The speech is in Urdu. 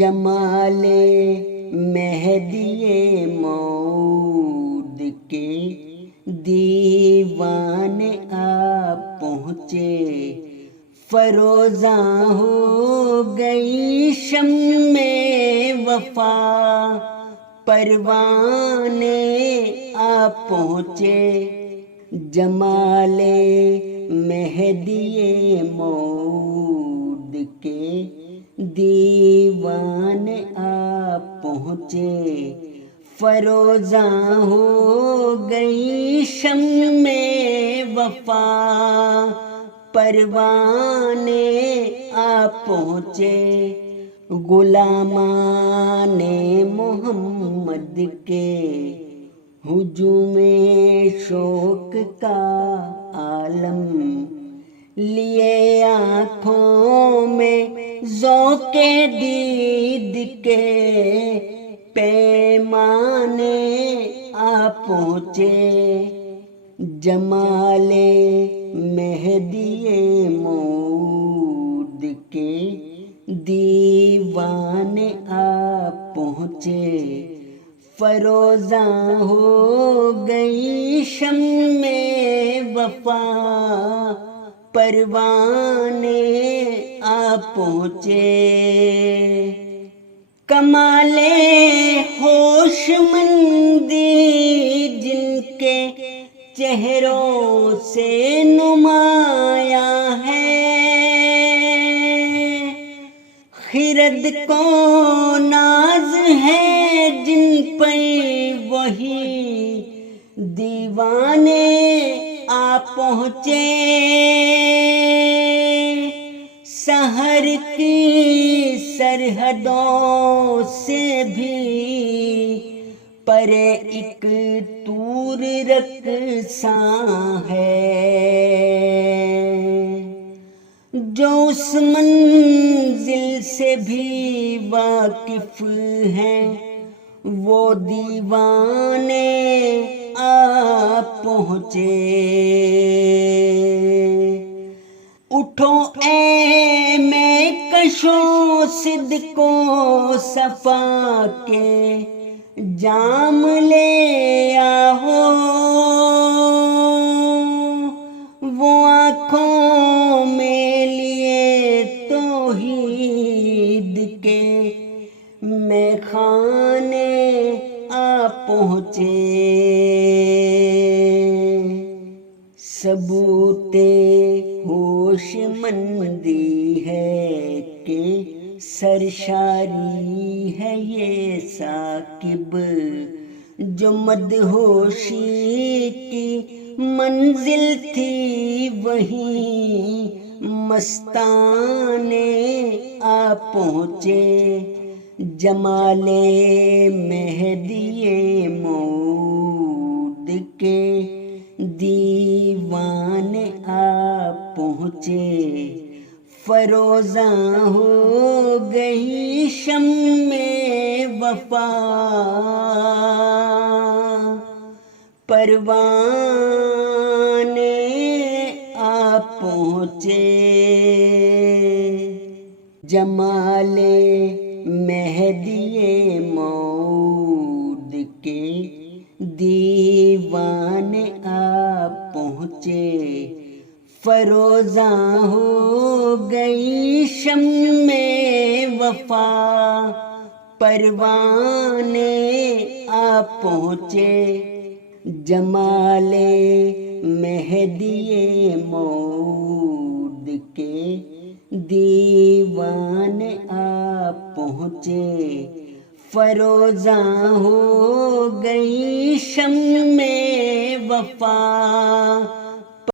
جمال مہدی موعود کے دیوانے آ پہنچے، فروزاں ہو گئی شمع وفا، پروانے آ پہنچے، جمال مہدی موعود کے دیوانے آ پہنچے، فروزاں ہو گئی شمع وفا، پروانے آ پہنچے، غلامان محمد کے ہجوم شوق کا عالم، لیے آنکھوں میں ذوق دید کے پیمانے آ پہنچے، جمال مہدی موعود کے دیوانے آ پہنچے، فروزاں ہو گئی شمع وفا، پروانے آ پہنچے، کمال ہوش مندی جن کے چہروں سے نمایاں ہے، خرد کو ناز ہے جن پر وہی دیوانے آ پہنچے، سحر کی سرحدوں سے بھی پرے ایک طور رقصاں ہے، جو اس منزل سے بھی واقف ہیں وہ دیوانے آ پہنچے، اٹھو اے میں کشو صدق و صفا کے جام لے آؤ، وہ آنکھوں میں لیے توحید کے میں خانے آ پہنچے، ثبوت ہوش مندی ہے کہ سرشاری ہے یہ ثاقب، جو مدہوشی کی منزل تھی وہیں مستانے آ پہنچے، جمال مہدی موعود کے دیوانے آ پہنچے، فروزاں ہو گئی شمع وفا، پروانے آ پہنچے، جمال مہدی موعود کے دیوانے آ پہنچے، فروزاں ہو گئی شمع وفا، پروانے آ پہنچے، جمال مہدی موعود کے دیوانے آ پہنچے، فروزاں ہو گئی شمع وفا،